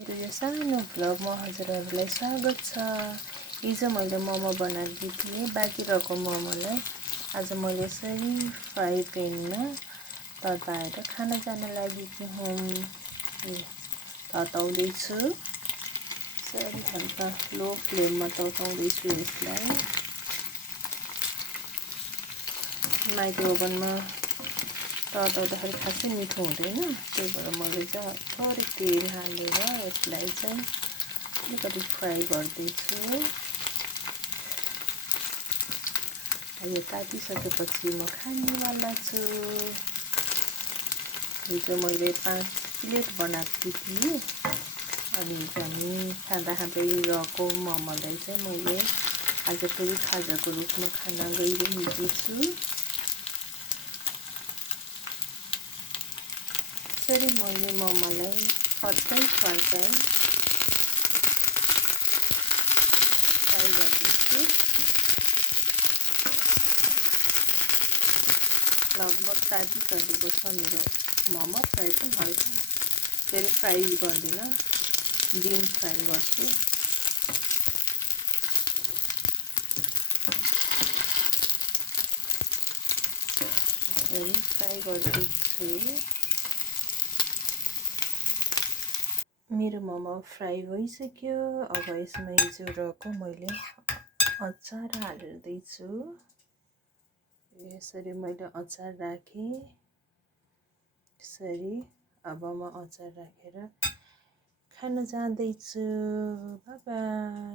मेरो यो सानो भ्लगमा हजुरहरूलाई स्वागत छ। हिजो मैले मोमो बनाएको थिएँ, बाँकी रहेको मोमोलाई आज मैले यसरी फ्राई प्यानमा तताएर खान जान लागेकी हुँ। तताउँदैछु, यसरी हल्का लो फ्लेममा तताउँदैछु यसलाई। माइक्रो ओभनमा तताउँदाखेरि खासै मिठो हुँदैन, त्यही भएर मैले चाहिँ थोरै तेल हालेर यसलाई चाहिँ अलिकति फ्राई गर्दैछु। यो तातिसकेपछि म खानेवाला छु। हिजो मैले 5 प्लेट बनाएको थिएँ, अनि हामी खाँदा खाँदै रहेको मोमोलाई चाहिँ मैले आज फेरि खाजाको रूपमा खान गइरहेकी छु। यसरी मैले मोमोलाई फर्काई फ्राई गर्दैछु। लगभग तातिसकेको छ मेरो मोमो। फ्राई पनि हल्का धेरै फ्राई गर्दिनँ, डिप फ्राई गर्छु। यसरी फ्राई गर्दैछु। मेरो मोमो फ्राई भइसक्यो। अब यसमा हिजो रहेको मैले अचार हाल्दैछु। यसरी मैले अचार राखेँ। यसरी अब म अचार राखेर खान जाँदैछु। Bye bye.